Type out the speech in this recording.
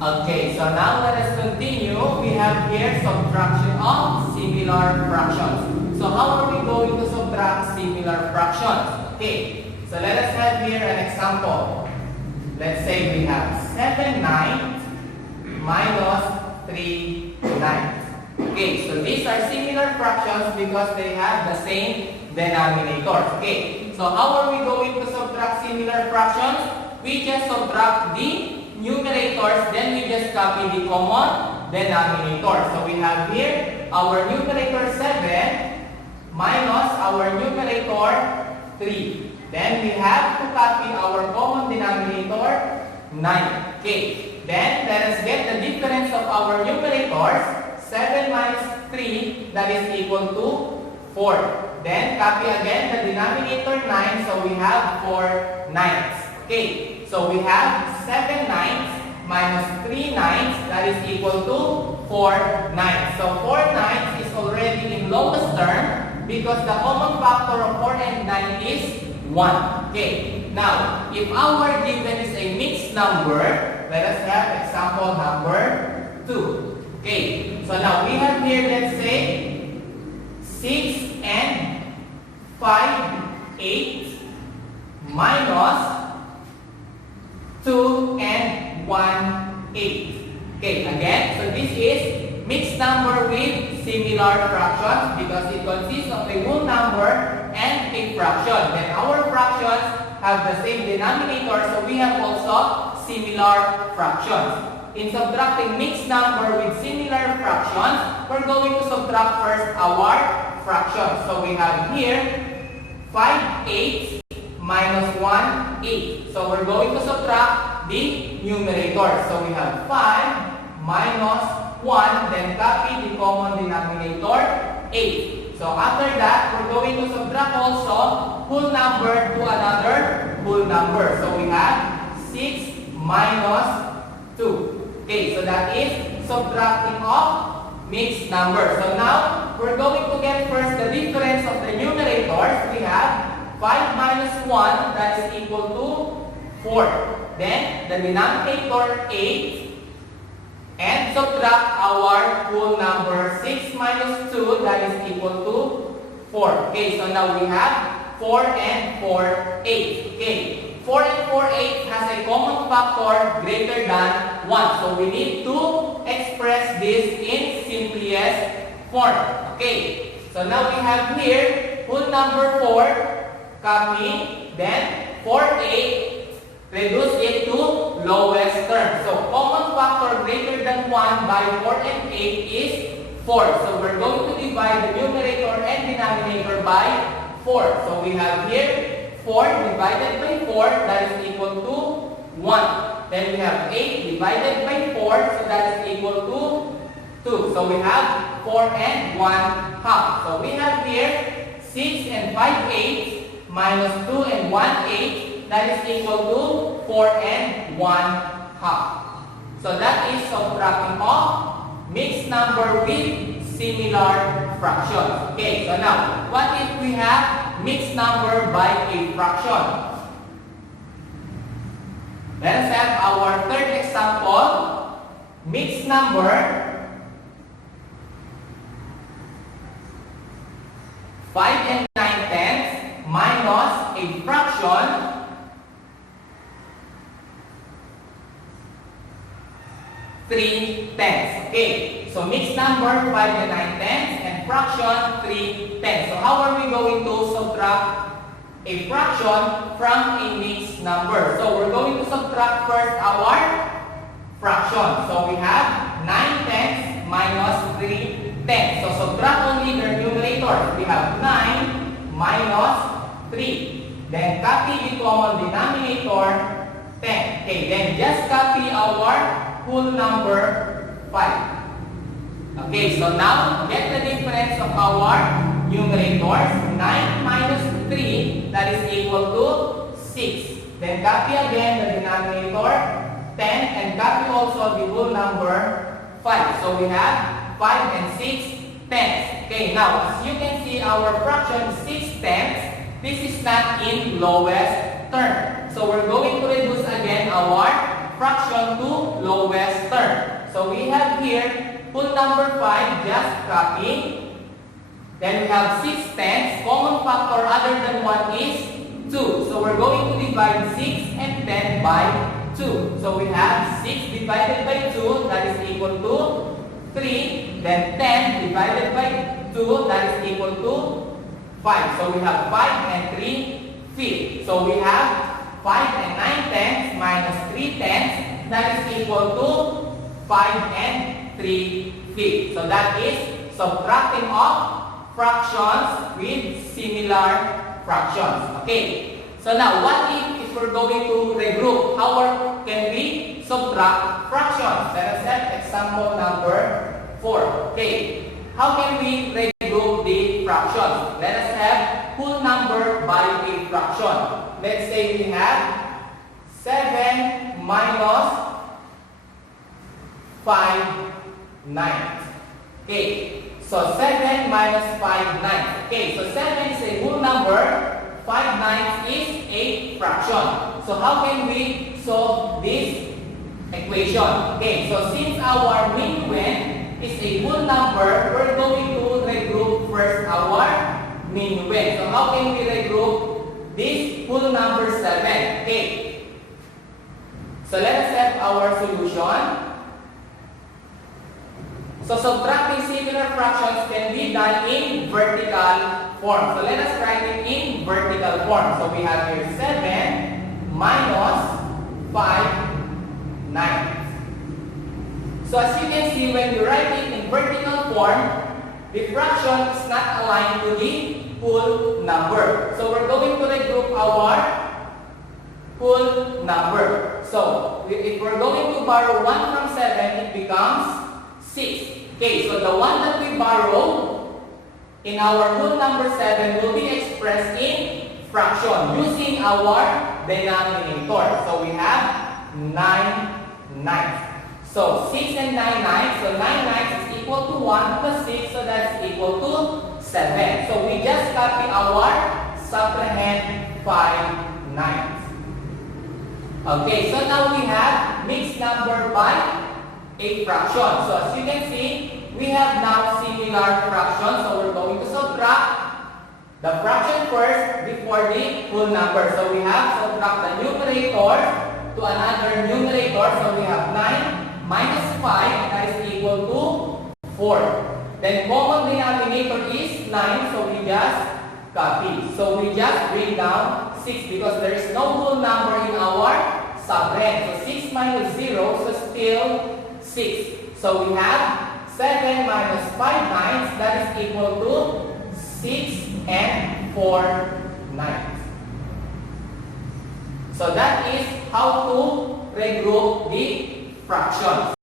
Okay, so now let us continue. We have here subtraction of similar fractions. So how are we going to subtract similar fractions? Okay, so let us have here an example. Let's say we have 7/9 minus 3/9. Okay, so these are similar fractions because they have the same denominators. Okay, so how are we going to subtract similar fractions? We just subtract the numerators, then we just copy the common denominator. So we have here our numerator 7 minus our numerator 3. Then we have to copy our common denominator 9. Okay, then let us get the difference of our numerators. 7 minus 3, that is equal to 4. Then copy again the denominator 9, so we have 4 nines. Okay. So we have 7 nines minus 3 nines, that is equal to 4 nines. So 4 nines is already in lowest term because the common factor of 4 and 9 is 1. Okay. Now, if our given is a mixed number, let us have example number 2. Okay. So now we have here, let's say, 6 and 5, 8 minus 2 and 1, 8. Okay, again, so this is mixed number with similar fractions because it consists of a whole number and a fraction. Then our fractions have the same denominator, so we have also similar fractions. In subtracting mixed number with similar fractions, we're going to subtract first our fractions. So we have here 5 8 minus 1, 8. So we're going to subtract the numerator. So we have 5 minus 1, then copy the common denominator, 8. So after that, we're going to subtract also whole number to another whole number. So we have 6 minus 2. Okay, so that is subtracting of mixed numbers. So now, we're going to get first the difference of the numerators. We have 5 minus 1, that is equal to 4. Then, the denominator 8. And subtract our whole number 6 minus 2, that is equal to 4. Okay, so now we have 4 and 4, 8. Okay, 4 and 4, 8 has a common factor greater than 1. So we need to express this in simplest form. Okay, so now we have here whole number 4. Copy, then 4, 8, reduce it to lowest term. So, common factor greater than 1 by 4 and 8 is 4. So, we're going to divide the numerator and denominator by 4. So, we have here 4 divided by 4, that is equal to 1. Then we have 8 divided by 4, so that is equal to 2. So, we have 4 and 1 half. So, we have here 6 and 5, 8. Minus 2 and 1, 8, that is equal to 4 and 1 half. So that is subtracting of mixed number with similar fractions. Okay, so now, what if we have mixed number by a fraction? Let us have our third example, mixed number 5 and 9/10 minus a fraction 3/10. Okay, so mixed number 5 and 9/10 and fraction 3/10. So how are we going to subtract a fraction from a mixed number? So we're going to subtract first our fraction. So we have 9/10 minus 3/10. So subtract only their numerators. We have 9 minus 3. Then copy the common denominator 10. Okay, then just copy our whole number 5. Okay, so now get the difference of our numerators. 9 minus 3, that is equal to 6. Then copy again the denominator 10 and copy also the whole number 5. So we have 5 and 6 tenths. Okay, now as you can see our fraction 6 tenths. This is not in lowest term. So we're going to reduce again our fraction to lowest term. So we have here whole number 5, just copy. Then we have 6 tenths. Common factor other than 1 is 2. So we're going to divide 6 and 10 by 2. So we have 6 divided by 2, that is equal to 3. Then 10 divided by 2, that is equal to 5. So we have 5 and 3 fifths. So we have 5 and 9 tenths minus 3 tenths, that is equal to 5 and 3 fifths. So that is subtracting of fractions with similar fractions. Okay. So now, what if we're going to regroup? How can we subtract fractions? Let us have example number 4. Okay. How can we regroup the fractions? Let us have whole number by a fraction. Let's say we have 7 minus 5 ninths. Okay. So 7 minus 5 ninths. Okay, so 7 is a whole number, 5 ninths is a fraction. So how can we solve this equation? Okay, so since our minuend is a whole number, we're going to regroup first our minuend. So how can we regroup this whole number 7? Okay, so let us have our solution. So subtracting similar fractions can be done in vertical form. So let us write it in vertical form. So we have here 7 minus 5 ninths. So as you can see, when you write it in vertical form, the fraction is not aligned to the whole number. So we're going to regroup our whole number. So if we're going to borrow 1 from 7, it becomes 6. Okay, so the one that we borrow in our whole number 7 will be expressed in fraction using our denominator. So we have 9 ninths. So 6 and 9 ninths. So 9 ninths is equal to 1 plus 6. So that's equal to 7. So we just copy our subtrahend 5 ninths. Okay, so now we have mixed number by a fraction. So as you can see, we have now similar fractions. So we're going to subtract the fraction first before the whole number. So we have subtract the numerator to another numerator. So we have 9 minus 5, that is equal to 4. Then common denominator is 9, so we just copy. So we just bring down 6 because there is no whole number in our subtrahend. So 6 minus 0, so still 6. So we have 7 minus 5 ninths, that is equal to 6 and 4 ninths. So that is how to regroup the fractions.